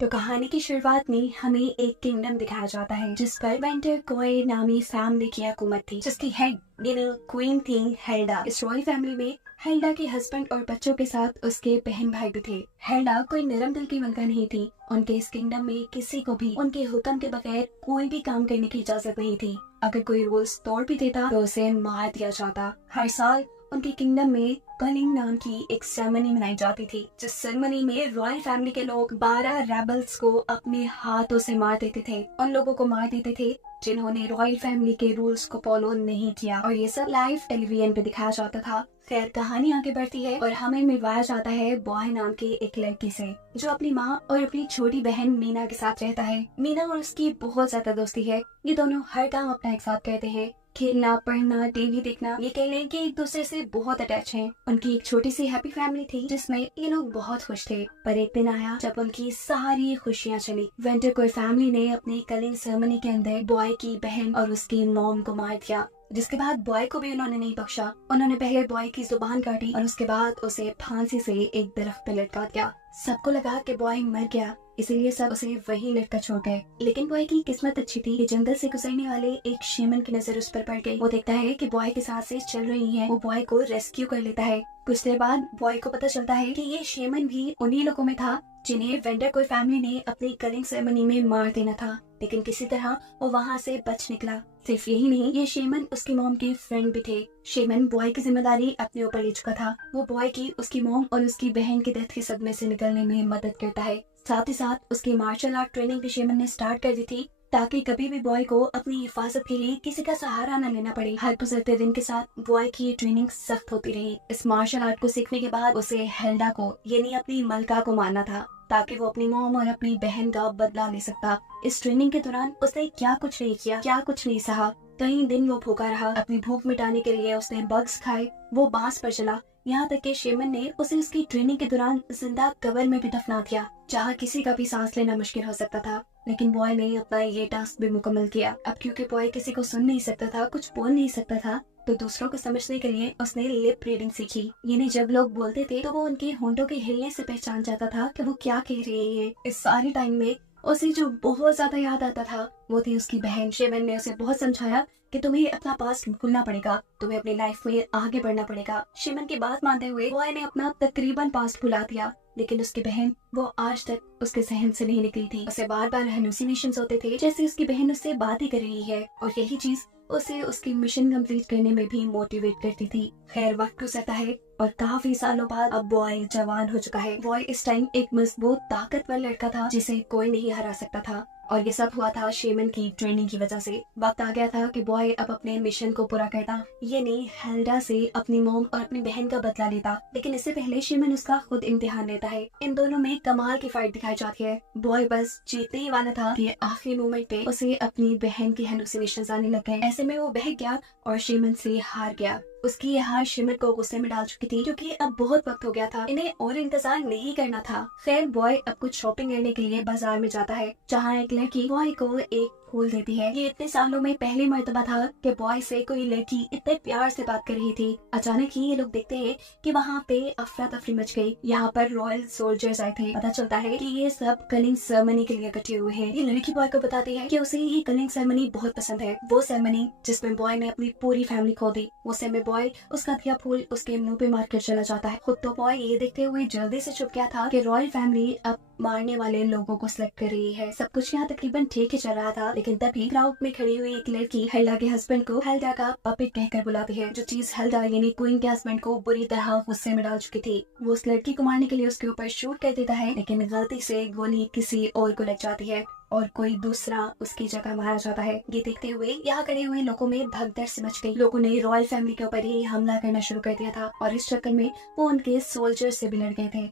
तो कहानी की शुरुआत में हमें एक किंगडम दिखाया जाता है जिस पर वेंटर कोए नामी फैमिली की हुकूमत थी, जिसकी हेड क्वीन थी हेल्डा। इस रॉयल फैमिली में हेल्डा के हस्बैंड और बच्चों के साथ उसके बहन भाई भी थे। हेल्डा कोई नरम दिल की मलका नहीं थी। उनके इस किंगडम में किसी को भी उनके हुक्म के बगैर कोई भी काम करने की इजाजत नहीं थी। अगर कोई रूल्स तोड़ भी देता तो उसे मार दिया जाता। हर साल उनके किंगडम में कलिंग नाम की एक सेरेमनी मनाई जाती थी, जिस सेरेमनी में रॉयल फैमिली के लोग 12 रेबल्स को अपने हाथों से मार देते थे। उन लोगों को मार देते थे जिन्होंने रॉयल फैमिली के रूल्स को फॉलो नहीं किया, और ये सब लाइव टेलीविजन पे दिखाया जाता था। खैर, कहानी आगे बढ़ती है और हमें मिलवाया जाता है बॉय नाम की एक लड़की से, जो अपनी माँ और अपनी छोटी बहन मीना के साथ रहता है। मीना और उसकी बहुत ज्यादा दोस्ती है। ये दोनों हर काम अपना एक साथ करते हैं। खेलना, पढ़ना, टीवी देखना, ये कह लें कि एक दूसरे से बहुत अटैच हैं। उनकी एक छोटी सी हैप्पी फैमिली थी जिसमें ये लोग बहुत खुश थे। पर एक दिन आया जब उनकी सारी खुशियां चली। वेंटर कोई फैमिली ने अपनी कलिंग सेरेमनी के अंदर बॉय की बहन और उसकी मॉम को मार दिया, जिसके बाद बॉय को भी उन्होंने नहीं बख्शा। उन्होंने पहले बॉय की जुबान काटी और उसके बाद उसे फांसी से एक दरख्त पे लटका दिया। सबको लगा कि बॉय मर गया, इसीलिए सब उसे वही लटका छोड़ गए। लेकिन बॉय की किस्मत अच्छी थी कि जंगल से गुजरने वाले एक शेमन की नजर उस पर पड़ गई। वो देखता है कि बॉय की सांसें चल रही हैं। वो बॉय को रेस्क्यू कर लेता है। कुछ देर बाद बॉय को पता चलता है कि ये शेमन भी उन्हीं लोगों में था जिन्हें वेंडर कोई फैमिली ने अपनी कलिंग सेरेमनी में मार देना था। लेकिन किसी तरह वो वहाँ से बच निकला। सिर्फ यही नहीं, ये शेमन उसकी मॉम के फ्रेंड भी थे। शेमन बॉय की जिम्मेदारी अपने ऊपर ले चुका था। वो बॉय की, उसकी मॉम और उसकी बहन के डेथ के सदमे से निकलने में मदद करता है। साथ ही साथ उसकी मार्शल आर्ट ट्रेनिंग भी शेमन ने स्टार्ट कर दी थी, ताकि कभी भी बॉय को अपनी हिफाजत के लिए किसी का सहारा न लेना पड़े। हर गुजरते दिन के साथ बॉय की ट्रेनिंग सख्त होती रही। इस मार्शल आर्ट को सीखने के बाद उसे हेल्डा को, यानी अपनी मलका को मारना था, ताकि वो अपनी मॉम और अपनी बहन का बदला ले सकता। इस ट्रेनिंग के दौरान उसने क्या कुछ नहीं किया, क्या कुछ नहीं सहा। कई दिन वो भूखा रहा। अपनी भूख मिटाने के लिए उसने बग्स खाए, वो बांस पर चला। यहाँ तक कि शेमन ने उसे उसकी ट्रेनिंग के दौरान जिंदा कब्र में भी दफना दिया, जहाँ किसी का भी सांस लेना मुश्किल हो सकता था। लेकिन बॉय ने अपना ये टास्क भी मुकम्मल किया। अब क्योंकि बॉय किसी को सुन नहीं सकता था, कुछ बोल नहीं सकता था, तो दूसरों को समझने के लिए उसने लिप रीडिंग सीखी। यानी जब लोग बोलते थे तो वो उनके होंठों के हिलने से पहचान जाता था कि वो क्या कह रहे हैं। इस सारे टाइम में उसे जो बहुत ज्यादा याद आता था वो थी उसकी बहन। शेमन ने उसे बहुत समझाया कि तुम्हें अपना पास्ट भूलना पड़ेगा, तुम्हें अपनी लाइफ में आगे बढ़ना पड़ेगा। शेमन की बात मानते हुए बॉय ने अपना तकरीबन पास्ट भुला दिया। लेकिन उसकी बहन, वो आज तक उसके जहन से नहीं निकली थी। उसे बार बार हेलुसिनेशंस होते थे, जैसे उसकी बहन उससे बात ही कर रही है, और यही चीज उसे उसकी मिशन कंप्लीट करने में भी मोटिवेट करती थी। खैर, वक्त गुजरता है और काफी सालों बाद अब बॉय जवान हो चुका है। बॉय इस टाइम एक मजबूत ताकतवर लड़का था जिसे कोई नहीं हरा सकता था, और ये सब हुआ था शेमन की ट्रेनिंग की वजह से। वक्त आ गया था कि बॉय अब अपने मिशन को पूरा करता, यानी हेल्डा से अपनी मॉम और अपनी बहन का बदला लेता। लेकिन इससे पहले शेमन उसका खुद इम्तिहान लेता है। इन दोनों में कमाल की फाइट दिखाई जाती है। बॉय बस जीतने ही वाला था कि आखिरी मोमेंट पे उसे अपनी बहन की हेलुसिनेशंस आने लग गए। ऐसे में वो बहक गया और शेमन से हार गया। उसकी ये हार शेमन को गुस्से में डाल चुकी थी, क्योंकि अब बहुत वक्त हो गया था, इन्हें और इंतजार नहीं करना था। खैर, बॉय अब कुछ शॉपिंग करने के लिए बाजार में जाता है, जहाँ एक लड़की बॉय को एक फूल देती है। ये इतने सालों में पहली मर्तबा था कि बॉय से कोई लड़की इतने प्यार से बात कर रही थी। अचानक ही ये लोग देखते हैं कि वहाँ पे अफरा तफरी मच गई। यहाँ पर रॉयल सोल्जर्स आए थे। पता चलता है कि ये सब कलिंग सेरेमनी के लिए इकट्ठे हुए हैं। ये लड़की बॉय को बताती है कि उसे ये कलिंग सेरेमनी बहुत पसंद है, वो सेरेमनी जिसमें बॉय ने अपनी पूरी फैमिली खो दी। उस में बॉय उसका दिया फूल उसके मुंह पे मार कर चला जाता है। खुद तो बॉय ये देखते हुए जल्दी से छुप गया था कि रॉयल फैमिली अब मारने वाले लोगों को सिलेक्ट कर रही है। सब कुछ यहाँ तकरीबन ठीक ही चल रहा था, लेकिन तभी क्राउड में खड़ी हुई एक लड़की हेल्डा के हस्बैंड को हेल्डा का पपेट कहकर बुलाती है, जो चीज हेल्डा यानी क्वीन के हस्बैंड को बुरी तरह गुस्से में डाल चुकी थी। वो उस लड़की को मारने के लिए उसके ऊपर शूट कर देता है, लेकिन गलती से गोली किसी और को लग जाती है और कोई दूसरा उसकी जगह मारा जाता है। ये देखते हुए यहाँ खड़े हुए लोगों में भगदड़ से मच गई। लोगों ने रॉयल फैमिली के ऊपर ही हमला करना शुरू कर दिया था, और इस चक्कर में वो उनके सोल्जर से भी लड़ गए थे।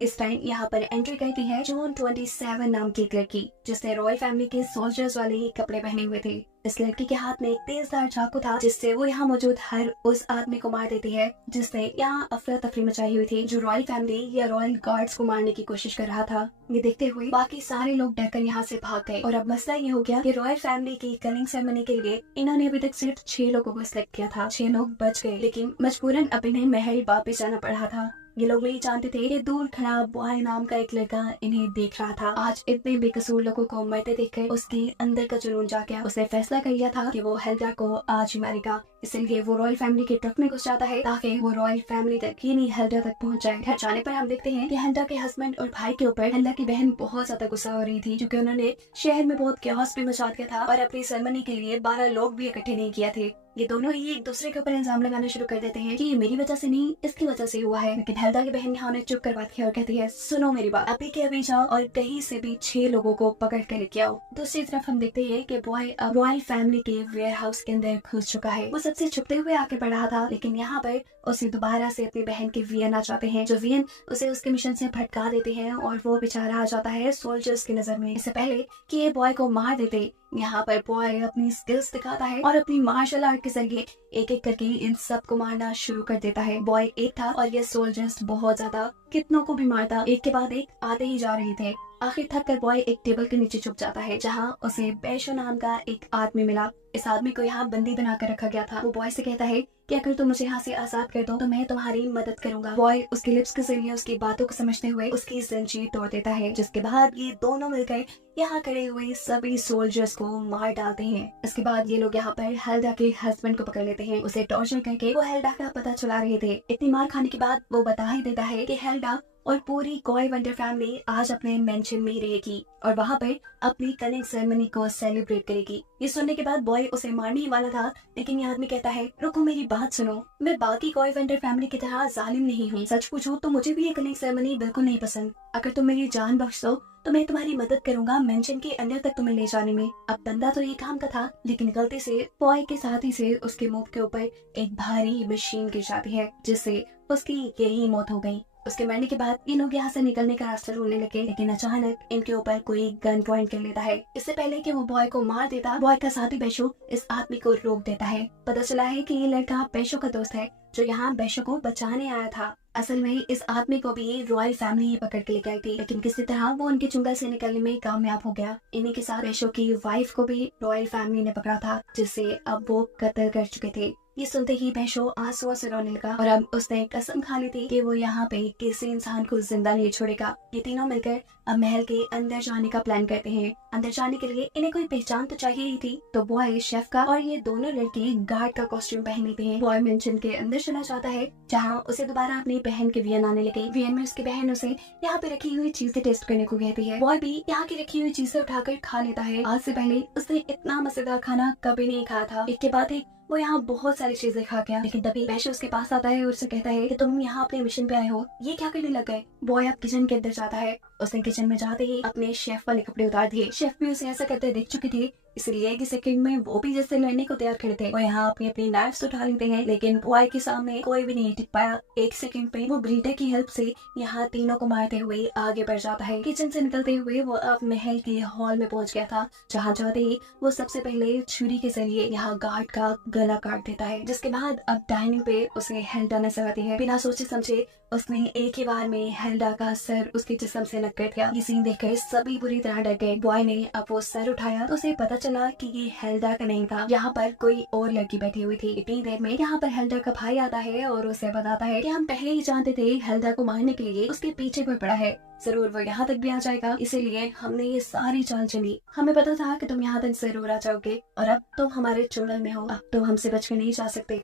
इस टाइम यहाँ पर एंट्री करती है जून 27 नाम की एक लड़की, जिसने रॉयल फैमिली के सोल्जर्स वाले ही कपड़े पहने हुए थे। इस लड़की के हाथ में एक तेजधार चाकू था, जिससे वो यहाँ मौजूद हर उस आदमी को मार देती है जिसने यहाँ अफरा तफरी मचाई हुई थी, जो रॉयल फैमिली या रॉयल गार्ड्स को मारने की कोशिश कर रहा था। ये देखते हुए बाकी सारे लोग डरकर यहाँ से भाग गए, और अब मसला ये हो गया कि रॉयल फैमिली की कलिंग सेरेमनी के लिए इन्होंने अभी तक सिर्फ 6 लोगों को सिलेक्ट किया था। 6 लोग बच गए, लेकिन मजबूरन अब इन्हें महल वापस जाना पड़ा था। ये लोग नहीं जानते थे कि दूर खड़ा बॉय नाम का एक लड़का इन्हें देख रहा था। आज इतने बेकसूर लोगों को मरते देखकर उसके अंदर का जुनून जाग गया। उसने फैसला कर लिया था कि वो हेल्डा को आज ही मारेगा। इसलिए वो रॉयल फैमिली के ट्रक में घुस जाता है ताकि वो रॉयल फैमिली तक ही नहीं हेल्डा तक पहुंच जाए। घर जाने पर हम देखते हैं कि हेल्डा के हस्बैंड और भाई के ऊपर हेल्डा की बहन बहुत ज्यादा गुस्सा हो रही थी, क्योंकि उन्होंने शहर में बहुत क्यास भी मचा दिया था और अपनी सेरेमनी के लिए 12 लोग भी इकट्ठे नहीं किया थे। ये दोनों ही एक दूसरे के ऊपर इल्जाम लगाना शुरू कर देते हैं कि ये मेरी वजह से नहीं, इसकी वजह से हुआ है। लेकिन हेल्डा की बहन यहाँ उन्हें चुप करवाती है और कहती है, सुनो मेरी बात, अभी के अभी जाओ और कहीं से भी 6 लोगों को पकड़ कर लेके आओ। दूसरी तरफ हम देखते हैं कि बॉय अब रॉयल फैमिली के वेयर हाउस के अंदर घुस चुका है। वो सबसे छुपते हुए आगे बढ़ रहा था, लेकिन यहाँ पर उसे दोबारा से अपनी बहन के वियन आ जाते हैं, जो वियन उसे उसके मिशन से भटका देते हैं और वो बेचारा आ जाता है सोल्जर्स की नजर में। इससे पहले कि ये बॉय को मार देते, यहाँ पर बॉय अपनी स्किल्स दिखाता है और अपनी मार्शल आर्ट के जरिए एक एक करके इन सब को मारना शुरू कर देता है। बॉय एक था और ये सोल्जर्स बहुत ज्यादा कितनों को भी मारता, एक के बाद एक आते ही जा रहे थे। आखिर थक कर बॉय एक टेबल के नीचे छुप जाता है, जहाँ उसे बेशो नाम का एक आदमी मिला। इस आदमी को यहाँ बंदी बना कर रखा गया था। वो बॉय से कहता है कि अगर तुम मुझे यहाँ से आजाद कर दो तो मैं तुम्हारी मदद करूंगा। बॉय उसके लिप्स के जरिए उसकी बातों को समझते हुए उसकी जंजीर तोड़ देता है, जिसके बाद ये दोनों मिलकर यहाँ खड़े हुए सभी सोल्जर्स को मार डालते हैं। इसके बाद ये लोग यहाँ पर हेल्डा के हस्बैंड को पकड़ लेते हैं। उसे टॉर्चर करके वो हेल्डा का पता चला रहे थे। इतनी मार खाने के बाद वो बता ही देता है कि हेल्डा और पूरी कोई वंडर फैमिली आज अपने मेंशन में रहेगी और वहाँ पर अपनी कनिंग सेरेमनी को सेलिब्रेट करेगी। ये सुनने के बाद बॉय उसे मारने ही वाला था, लेकिन ये आदमी कहता है, रुको मेरी बात सुनो, मैं बाकी कोई वंडर फैमिली की तरह जालिम नहीं हूँ। सच पूछूं तो मुझे भी ये कनिंग सेरेमनी बिल्कुल नहीं पसंद। अगर तुम मेरी जान बख्श दो तो मैं तुम्हारी मदद करूंगा मेंशन के अंदर तक तुम्हें ले जाने में। अब बंदा तो ये काम का था, लेकिन गलती से बॉय के साथ ही से उसके मुंह के ऊपर एक भारी मशीन गिर जाती है, जिससे उसकी यही मौत हो गई। उसके मरने के बाद ये लोग यहाँ से निकलने का रास्ता ढूंढने लगे, लेकिन अचानक इनके ऊपर कोई गन पॉइंट कर लेता है। इससे पहले कि वो बॉय को मार देता, बॉय का साथी बेशो इस आदमी को रोक देता है। पता चला है कि ये लड़का बेशो का दोस्त है, जो यहाँ बेशो को बचाने आया था। असल में इस आदमी को भी रॉयल फैमिली ही पकड़ के लेके आई थी, लेकिन किसी तरह वो उनके चुंगल से निकलने में कामयाब हो गया। इन्हीं के साथ बेशो की वाइफ को भी रॉयल फैमिली ने पकड़ा था, जिससे अब वो कत्ल कर चुके थे। ये सुनते ही बेशो आंसुओं से रोने लगा और अब उसने कसम खा ली थी कि वो यहाँ पे किसी इंसान को जिंदा नहीं छोड़ेगा। ये तीनों मिलकर अब महल के अंदर जाने का प्लान करते हैं। अंदर जाने के लिए इन्हें कोई पहचान तो चाहिए ही थी, तो बॉय शेफ का और ये दोनों लड़के गार्ड का कॉस्ट्यूम पहन लेते हैं। बॉय मेंशन के अंदर चला जाता है, जहाँ उसे दोबारा अपनी बहन के वियन आने लगे। वियन में उसकी बहन उसे यहाँ पे रखी हुई चीजें टेस्ट करने को कहती है। बॉय भी यहाँ की रखी हुई चीजें उठाकर खा लेता है। आज से पहले उसने इतना मजेदार खाना कभी नहीं खाया था। एक के बाद एक वो यहाँ बहुत सारी चीजें खा गया, लेकिन तभी बेशो उसके पास आता है और उसे कहता है कि तुम यहाँ अपने मिशन पे आए हो, ये क्या करने लग गए। बॉय अब किचन के अंदर जाता है। उसने किचन में जाते ही अपने शेफ वाले कपड़े उतार दिए। शेफ भी उसे ऐसा करते देख चुके थे, इसलिए कि सेकंड में वो भी जैसे लड़ने को तैयार खड़े थे। वो यहाँ अपनी अपनी नाइफ्स उठा लेते हैं, लेकिन बॉय के सामने कोई भी नहीं टिक पाया। एक सेकंड पे वो ब्रीडर की हेल्प से यहाँ तीनों को मारते हुए आगे बढ़ जाता है। किचन से निकलते हुए वो अब महल के हॉल में पहुंच गया था, जहाँ जाते ही वो सबसे पहले छुरी के जरिए यहाँ गार्ड का गला काट देता है, जिसके बाद अब डाइनिंग पे उसे हेल्डा नजर आती है। बिना सोचे समझे उसने एक ही बार में हेल्डा का सर उसके जिस्म से नक कर दिया। ये सीन देखकर सभी बुरी तरह डर गए। बॉय ने अब वो सर उठाया तो उसे पता चला कि ये हेल्डा का नहीं था, यहाँ पर कोई और लड़की बैठी हुई थी। इतनी देर में यहाँ पर हेल्डा का भाई आता है और उसे बताता है कि हम पहले ही जानते थे हेल्डा को मारने के लिए उसके पीछे कोई पड़ा है, जरूर वो यहाँ तक भी आ जाएगा, इसीलिए हमने ये सारी चाल चली। हमें पता था कि तुम यहाँ तक जरूर आ जाओगे और अब तुम हमारे चुंगल में हो, अब तुम हमसे बच के नहीं जा सकते।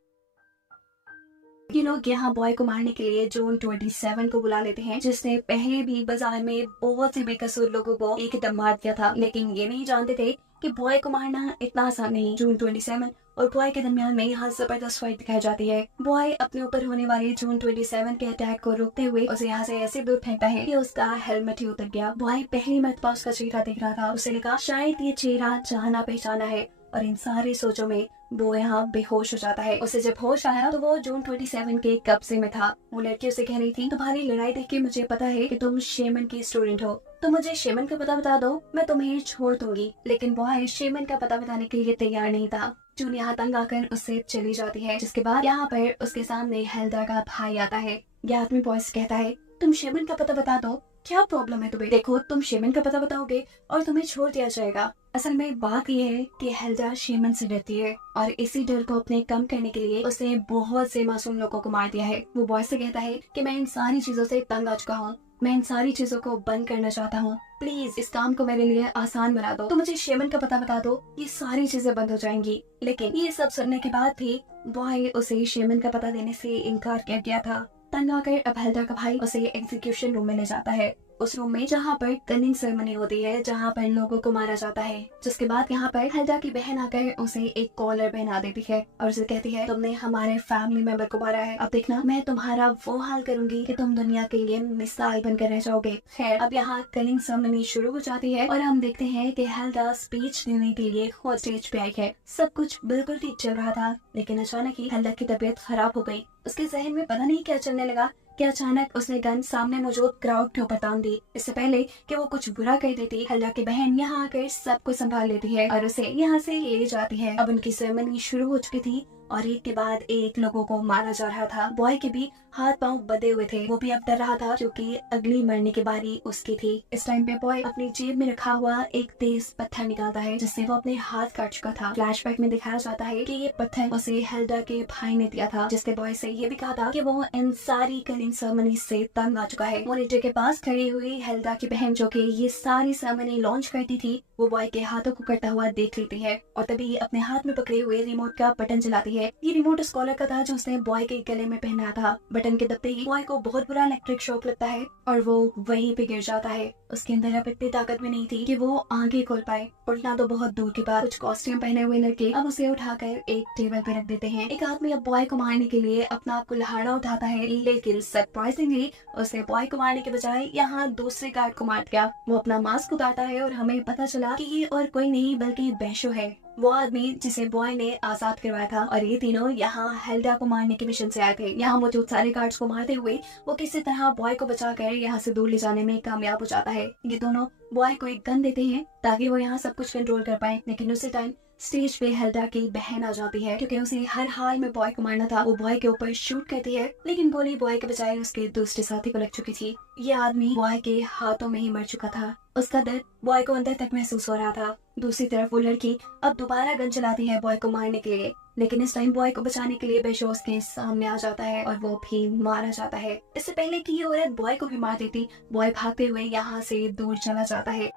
ये लोग यहाँ बॉय को मारने के लिए जून 27 को बुला लेते हैं, जिसने पहले भी बाजार में बहुत से बेकसूर लोगों को एकदम मार दिया था, लेकिन ये नहीं जानते थे कि बॉय को मारना इतना आसान नहीं। जून 27 और बॉय के दरमियान में यहाँ जबरदस्त फाइट दिखाई जाती है। बॉय अपने ऊपर होने वाले जून 27 के अटैक को रोकते हुए उसे यहाँ से ऐसे दूर फेंकता है कि उसका हेलमेट ही उतर गया। बॉय पहली मरतबा उसका चेहरा देख रहा था, उसे लगा शायद ये चेहरा जाना पहचाना है, और इन सारी सोचों में वो यहाँ बेहोश हो जाता है। उसे जब होश आया तो वो जून 27 के कब्जे में था। वो लड़की उसे कह रही थी, तुम्हारी लड़ाई देख के मुझे पता है कि तुम शेमन की स्टूडेंट हो, तो मुझे शेमन का पता बता दो, मैं तुम्हें छोड़ दूंगी। लेकिन बॉय शेमन का पता बताने के लिए तैयार नहीं था। जून यहाँ तंग आकर उससे चली जाती है, जिसके बाद यहाँ पर उसके सामने हेल्डा का भाई आता है। यह आदमी बॉय से कहता है, तुम शेमन का पता बता दो, क्या प्रॉब्लम है तुम्हें? देखो, तुम शेमन का पता बताओगे और तुम्हें छोड़ दिया जाएगा। असल में बात यह है कि हेल्डा शेमन से डरती है और इसी डर को अपने कम करने के लिए उसने बहुत से मासूम लोगों को मार दिया है। वो बॉय से कहता है कि मैं इन सारी चीजों से तंग आ चुका हूँ, मैं इन सारी चीजों को बंद करना चाहता हूँ, प्लीज इस काम को मेरे लिए आसान बना दो, तो मुझे शेमन का पता बता दो, ये सारी चीजें बंद हो जाएंगी। लेकिन ये सब सुनने के बाद भी बॉय उसे शेमन का पता देने से इनकार कर गया था। तंग आकर अब हेल्डा का भाई उसे एग्जीक्यूशन रूम में ले जाता है, उस रूम में जहाँ पर कनिंग सेरेमनी होती है, जहाँ पर लोगों को मारा जाता है। जिसके बाद यहाँ पर हेल्डा की बहन आकर उसे एक कॉलर पहना देती है और उसे कहती है तुमने हमारे फैमिली मेंबर को मारा है, अब देखना मैं तुम्हारा वो हाल करूंगी कि तुम दुनिया के लिए मिसाल बनकर रह जाओगे। खैर, अब यहाँ कनिंग सेरेमनी शुरू हो जाती है और हम देखते हैं कि हेल्डा स्पीच देने के लिए खुद स्टेज पे आई है। सब कुछ बिल्कुल ठीक चल रहा था, लेकिन अचानक ही हेल्डा की तबीयत खराब हो गई। उसके जहन में पता नहीं क्या चलने लगा कि अचानक उसने गन सामने मौजूद क्राउड के ऊपर तान दी। इससे पहले कि वो कुछ बुरा कर देती, हेल्डा की बहन यहाँ आकर सबको संभाल लेती है और उसे यहाँ से ले जाती है। अब उनकी सेरेमनी शुरू हो चुकी थी और एक के बाद एक लोगों को मारा जा रहा था। बॉय के भी हाथ पांव बंधे हुए थे, वो भी अब डर रहा था क्योंकि अगली मरने की बारी उसकी थी। इस टाइम पे बॉय अपनी जेब में रखा हुआ एक तेज पत्थर निकालता है जिससे वो अपने हाथ काट चुका था। फ्लैशबैक में दिखाया जाता है कि ये पत्थर उसे हेल्डा के भाई ने दिया था, जिसने बॉय से ये भी कहा था कि वो इन सारी कलिंग सेरेमनी से तंग आ चुका है। मॉनिटर के पास खड़ी हुई हेल्डा की बहन, जो कि ये सारी सेरेमनी लॉन्च करती थी, वो बॉय के हाथों को करता हुआ देख लेती है और तभी अपने हाथ में पकड़े हुए रिमोट का बटन चलाती है। ये रिमोट उस कॉलर का था जो उसने बॉय के गले में पहना था। बटन के दबते ही बॉय को बहुत बुरा इलेक्ट्रिक शॉक लगता है और वो वहीं पे गिर जाता है। उसके अंदर अब इतनी ताकत भी नहीं थी कि वो आगे खोल पाए। उठना तो बहुत दूर की बात, कुछ कॉस्ट्यूम पहने हुए लड़के अब उसे उठाकर एक टेबल पे रख देते हैं। एक आदमी अब बॉय को मारने के लिए अपना कुल्हाड़ा उठाता है, लेकिन सरप्राइजिंगली उसने बॉय को मारने के बजाय यहाँ दूसरे गार्ड को मार दिया। वो अपना मास्क उतारता है और हमें पता चला कि ये और कोई नहीं बल्कि बेशो है, वो आदमी जिसे बॉय ने आजाद करवाया था। और ये तीनों यहाँ हेल्डा को मारने के मिशन से आए थे। यहाँ मौजूद सारे गार्ड्स को मारते हुए वो किसी तरह बॉय को बचाकर यहाँ से दूर ले जाने में कामयाब हो जाता है। ये दोनों बॉय को एक गन देते हैं ताकि वो यहाँ सब कुछ कंट्रोल कर पाए, लेकिन उसी टाइम स्टेज पे हेल्डा की बहन आ जाती है। क्योंकि उसे हर हाल में बॉय को मारना था, वो बॉय के ऊपर शूट करती है, लेकिन गोली बॉय के बजाय उसके दूसरे साथी को लग चुकी थी। ये आदमी बॉय के हाथों में ही मर चुका था। उसका दर्द बॉय को अंदर तक महसूस हो रहा था। दूसरी तरफ वो लड़की अब दोबारा गन चलाती है बॉय को मारने के लिए, लेकिन इस टाइम बॉय को बचाने के लिए बेशोश के सामने आ जाता है और वो भी मारा जाता है। इससे पहले कि ये औरत बॉय को भी मार देती, बॉय भागते हुए यहाँ से दूर चला जाता है।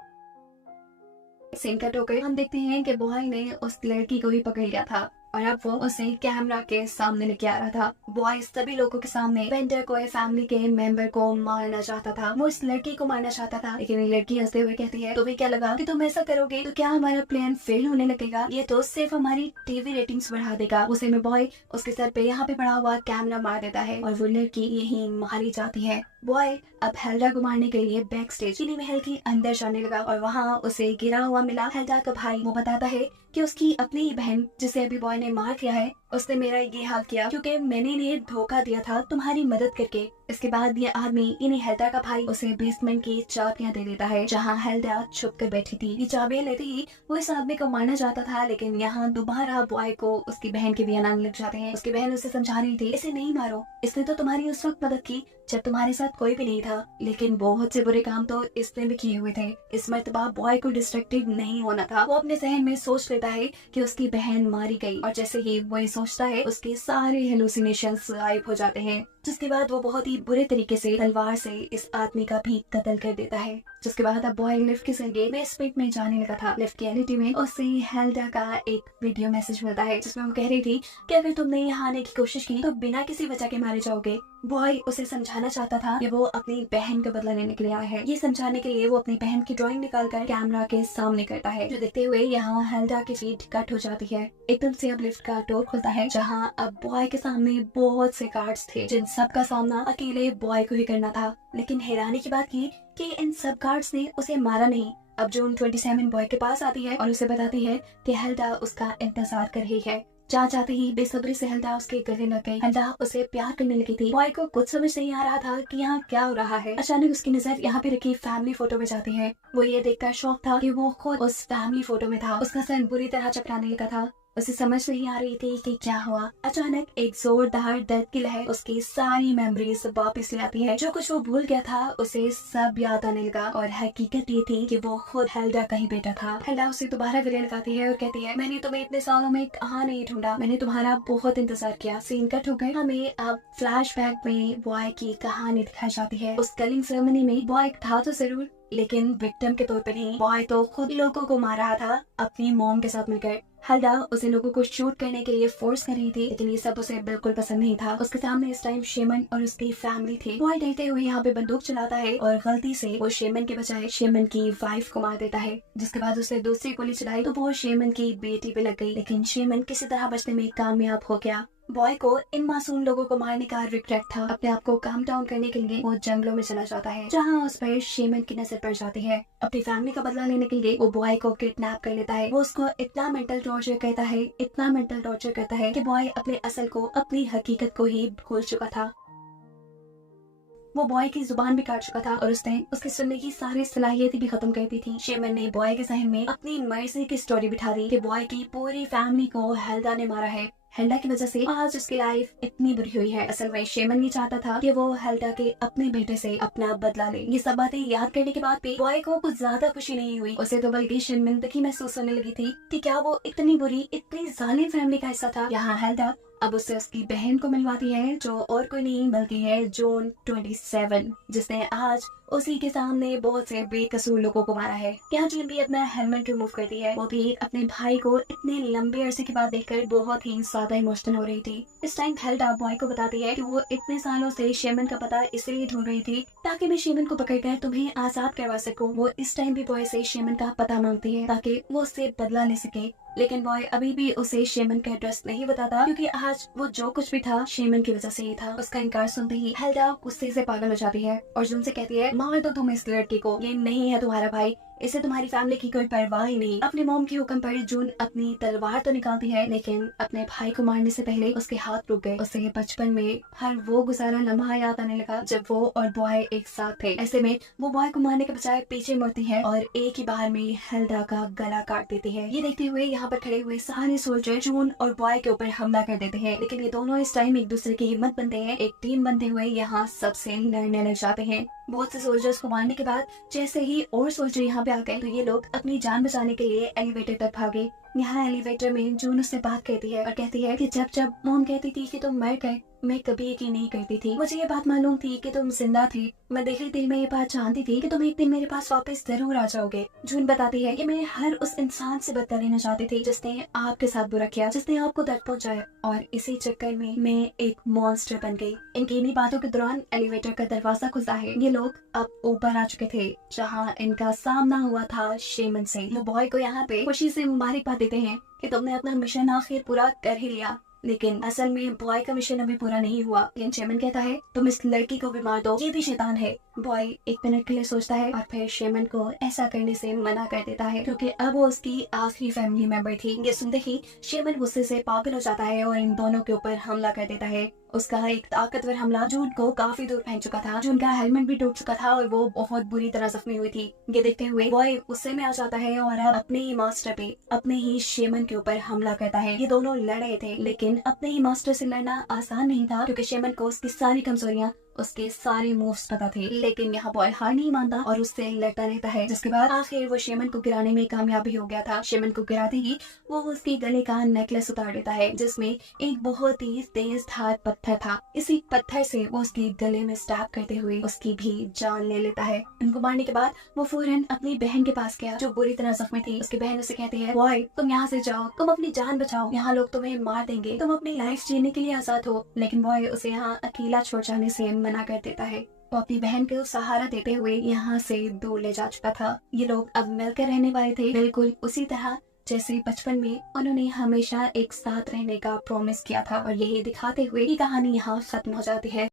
सीन कट होकर हम देखते हैं कि बॉय ने उस लड़की को भी पकड़ लिया था और अब वो उसे कैमरा के सामने लेके आ रहा था। बॉय सभी लोगों के सामने वेंडर को, फैमिली के मेंबर को मारना चाहता था। वो इस लड़की को मारना चाहता था, लेकिन ये लड़की हंसते हुए कहती है तुम्हें क्या लगा कि तुम ऐसा करोगे तो क्या हमारा प्लान फेल होने लगेगा? ये तो सिर्फ हमारी टीवी रेटिंग्स बढ़ा देगा। उसे में बॉय उसके सर पे यहाँ पे पड़ा हुआ कैमरा मार देता है और वो लड़की यही मारी जाती है। बॉय अब हेल्डा को मारने के लिए बैक स्टेज चीनी महल के अंदर जाने लगा और वहाँ उसे गिरा हुआ मिला हेल्डा का भाई। वो बताता है कि उसकी अपनी ही बहन, जिसे अभी बॉय ने मार दिया है, उसने मेरा ये हाल किया क्योंकि मैंने इन्हें धोखा दिया था तुम्हारी मदद करके। इसके बाद ये आदमी इन्हें हेल्डा का भाई उसे बेसमेंट की चाबियां दे देता है जहाँ हेल्डा छुप कर बैठी थी। ये चाबियां लेते ही वो इस आदमी को मारना चाहता था, लेकिन यहाँ दोबारा बॉय को उसकी बहन के भी आने लग जाते हैं। उसकी बहन उसे समझा रही थी इसे नहीं मारो, इसने तो तुम्हारी उस वक्त मदद की जब तुम्हारे साथ कोई भी नहीं था, लेकिन बहुत से बुरे काम तो इसने भी किए हुए थे। इस मर्तबा बॉय को डिस्ट्रैक्टेड नहीं होना था। वो अपने जहन में सोच लेता है कि उसकी बहन मारी गई और जैसे ही वो ये सोचता है उसके सारे हेलुसिनेशंस गायब हो जाते हैं। जिसके बाद वो बहुत ही बुरे तरीके से तलवार से इस आदमी का भी कत्ल कर देता है। जिसके बाद अब बॉय लिफ्ट के जरिए बेसमेंट में जाने लगा था। लिफ्ट की एलिटी में उसे हेल्डा का एक वीडियो मैसेज मिलता है जिसमें वो कह रही थी कि अगर तुमने यहाँ आने की कोशिश की तो बिना किसी वजह के मारे जाओगे। बॉय उसे समझाना चाहता था कि वो अपनी बहन का बदला लेने के लिए आया है। ये समझाने के लिए वो अपनी बहन की ड्राइंग निकालकर कैमरा के सामने करता है, जो देखते हुए यहाँ हेल्डा की फीट कट हो जाती है। एकदम से अब लिफ्ट का डोर खुलता है जहाँ अब बॉय के सामने बहुत से गार्ड्स थे जिन सब का सामना अकेले बॉय को ही करना था। लेकिन हैरानी की बात की कि इन सब गार्ड्स ने उसे मारा नहीं। अब जून 27 बॉय के पास आती है और उसे बताती है कि हेल्डा उसका इंतजार कर रही है। जहाँ जाते ही बेसब्री से हेल्डा उसके गले लग गई। हेल्डा उसे प्यार करने लगी थी। बॉय को कुछ समझ नहीं आ रहा था कि यहाँ क्या हो रहा है। अचानक उसकी नजर यहाँ पे रखी फैमिली फोटो में जाती है। वो ये देखकर शौक था कि वो खुद उस फैमिली फोटो में था। उसका सर बुरी तरह चकराने लगा था उसे समझ नहीं आ रही थी कि क्या हुआ। अचानक एक जोरदार दर्द की लहर उसकी सारी मेमोरीज वापस ले आती है। जो कुछ वो भूल गया था उसे सब याद आने लगा और हकीकत ये थी कि वो खुद हेल्डा का ही बेटा था। हेल्डा उसे दोबारा गले लगाती है और कहती है, मैंने तुम्हें इतने सालों में कहाँ नहीं ढूंढा, मैंने तुम्हारा बहुत इंतजार किया। सीन कट हो गए। हमें अब फ्लैशबैक में बॉय की कहानी दिखाई जाती है। उस कलिंग सेरेमनी में बॉय था तो जरूर, लेकिन विक्टिम के तौर पे नहीं। बॉय तो खुद लोगों को मार रहा था अपनी मॉम के साथ मिलकर। हेल्डा उसे लोगों को शूट करने के लिए फोर्स कर रही थी, लेकिन ये सब उसे बिल्कुल पसंद नहीं था। उसके सामने इस टाइम शेमन और उसकी फैमिली थी। बॉय डरते हुए यहाँ पे बंदूक चलाता है और गलती से वो शेमन के बजाय शेमन की वाइफ को मार देता है। जिसके बाद उसे दूसरी गोली चलाई तो वो शेमन की बेटी पे लग गई, लेकिन शेमन किसी तरह बचने में कामयाब हो गया। बॉय को इन मासूम लोगों को मारने का रिग्रेट था। अपने आप को काम डाउन करने के लिए वो जंगलों में चला जाता है, जहाँ उस पर शेमन की नजर पड़ जाती है। अपनी फैमिली का बदला लेने के लिए वो बॉय को किडनैप कर लेता है। वो उसको इतना मेंटल टॉर्चर करता है कि बॉय अपने असल को, अपनी हकीकत को ही भूल चुका था। वो बॉय की जुबान भी काट चुका था और उसने उसके सुनने की सारी सलाहियतें भी खत्म कर दी थी। शेमन ने बॉय के जहन में अपनी मर्जी की स्टोरी बिठा दी कि बॉय की पूरी फैमिली को हेल्डा ने मारा है। हेल्डा की वजह से आज उसकी लाइफ इतनी बुरी हुई है। असल में शेमन ये चाहता था कि वो हेल्डा के अपने बेटे से अपना बदला ले। ये सब बातें याद करने के बाद भी बॉय को कुछ ज्यादा खुशी नहीं हुई। उसे तो बल्कि शर्मिंदगी महसूस होने लगी थी कि क्या वो इतनी बुरी, इतनी जालिम फैमिली का हिस्सा था। यहाँ हेल्डा अब उससे उसकी बहन को मिलवाती है, जो और कोई नहीं बल्कि है जून 27, जिसने आज उसी के सामने बहुत से बेकसूर लोगों को मारा है। यहाँ जून भी अपना हेलमेट रिमूव करती है। वो भी अपने भाई को इतने लंबे अरसे के बाद देखकर बहुत ही ज्यादा इमोशनल हो रही थी। इस टाइम हेल्डा बॉय को बताती है कि वो इतने सालों से शेमन का पता इसलिए ढूंढ रही थी ताकि मैं शेमन को पकड़कर तुम्हें आजाद करवा सकूं। वो इस टाइम भी बॉय से शेमन का पता मांगती है ताकि वो उससे बदला ले सके, लेकिन बॉय अभी भी उसे शेमन का एड्रेस नहीं बताता, क्योंकि आज वो जो कुछ भी था शेमन की वजह से ही था। उसका इनकार सुनते ही हेल्डा गुस्से से पागल हो जाती है और जून से कहती है, मार दो तुम इस लड़की को, ये नहीं है तुम्हारा भाई, इसे तुम्हारी फैमिली की कोई परवाह ही नहीं। अपने मॉम के हुक्म पर जून अपनी तलवार तो निकालती है, लेकिन अपने भाई को मारने से पहले उसके हाथ रुक गए। उसे बचपन में हर वो गुजारा लम्हा याद आने लगा जब वो और बॉय एक साथ थे। ऐसे में वो बॉय को मारने के बजाय पीछे मुड़ती है और एक ही बार में हेल्डा का गला काट देती है। ये देखते हुए यहाँ पर खड़े हुए सारे सोल्जर जून और बॉय के ऊपर हमला कर देते हैं, लेकिन ये दोनों इस टाइम एक दूसरे की हिम्मत बनते हैं। एक टीम बनते हुए यहाँ सबसे लड़ने लग जाते हैं। बहुत से सोल्जर्स को मारने के बाद जैसे ही और सोल्जर यहाँ पे आ गए तो ये लोग अपनी जान बचाने के लिए एलिवेटर तक भागे। यहाँ एलिवेटर में जून उससे बात करती है और कहती है कि जब जब मॉम कहती थी कि तुम मर गए, मैं कभी यकीन नहीं करती थी। मुझे ये बात मालूम थी कि तुम जिंदा थी। मैं दिली दिल में ये बात जानती थी कि तुम एक दिन मेरे पास वापस जरूर आ जाओगे। जून बताती है कि मैं हर उस इंसान से बदला लेना चाहती थी जिसने आपके साथ बुरा किया, जिसने आपको दर्द पहुंचाया, और इसी चक्कर में मैं एक मॉन्स्टर बन गई। इनकी इन्हीं बातों के दौरान एलिवेटर का दरवाजा खुलता है। ये लोग अब ऊपर आ चुके थे जहाँ इनका सामना हुआ था शेमन से। वो बॉय को यहाँ पे खुशी से मुबारकबाद देते हैं कि तुमने अपना मिशन आखिर पूरा कर ही लिया, लेकिन असल में बॉय का मिशन अभी पूरा नहीं हुआ। लेकिन शेमन कहता है तुम इस लड़की को भी मार दो, ये भी शैतान है। बॉय एक मिनट के लिए सोचता है और फिर शेमन को ऐसा करने से मना कर देता है, क्योंकि अब वो उसकी आखिरी फैमिली मेंबर थी। ये सुनते ही शेमन गुस्से से पागल हो जाता है और इन दोनों के ऊपर हमला कर देता है। उसका एक ताकतवर हमला जून को काफी दूर फेंक चुका था। जून का हेलमेट भी टूट चुका था और वो बहुत बुरी तरह जख्मी हुई थी। ये देखते हुए बॉय गुस्से में आ जाता है और अब अपने ही मास्टर पे, अपने ही शेमन के ऊपर हमला करता है। ये दोनों लड़ रहे थे, लेकिन अपने ही मास्टर से लड़ना आसान नहीं था, क्योंकि शेमन को उसकी सारी कमजोरियां, उसके सारे मूव्स पता थे। लेकिन यहाँ बॉय हार नहीं मानता और उससे लड़ता रहता है, जिसके बाद आखिर वो शेमन को गिराने में कामयाबी हो गया था। शेमन को गिराते ही वो उसके गले का नेकलेस उतार देता है, जिसमें एक बहुत ही तेज धार पत्थर था। इसी पत्थर से वो उसके गले में स्टैब करते हुए उसकी भी जान ले लेता है। उनको मारने के बाद वो फौरन अपनी बहन के पास गया, जो बुरी तरह जख्मी थी। उसकी बहन उसे कहती है, बॉय तुम यहाँ से जाओ, तुम अपनी जान बचाओ, यहाँ लोग तुम्हें मार देंगे, तुम अपनी लाइफ जीने के लिए आजाद हो। लेकिन बॉय उसे यहाँ अकेला छोड़ जाने से मना कर देता है। वो अपनी बहन को सहारा देते हुए यहाँ से दूर ले जा चुका था। ये लोग अब मिलकर रहने वाले थे, बिल्कुल उसी तरह जैसे बचपन में उन्होंने हमेशा एक साथ रहने का प्रॉमिस किया था। और यही दिखाते हुए ये कहानी यहाँ खत्म हो जाती है।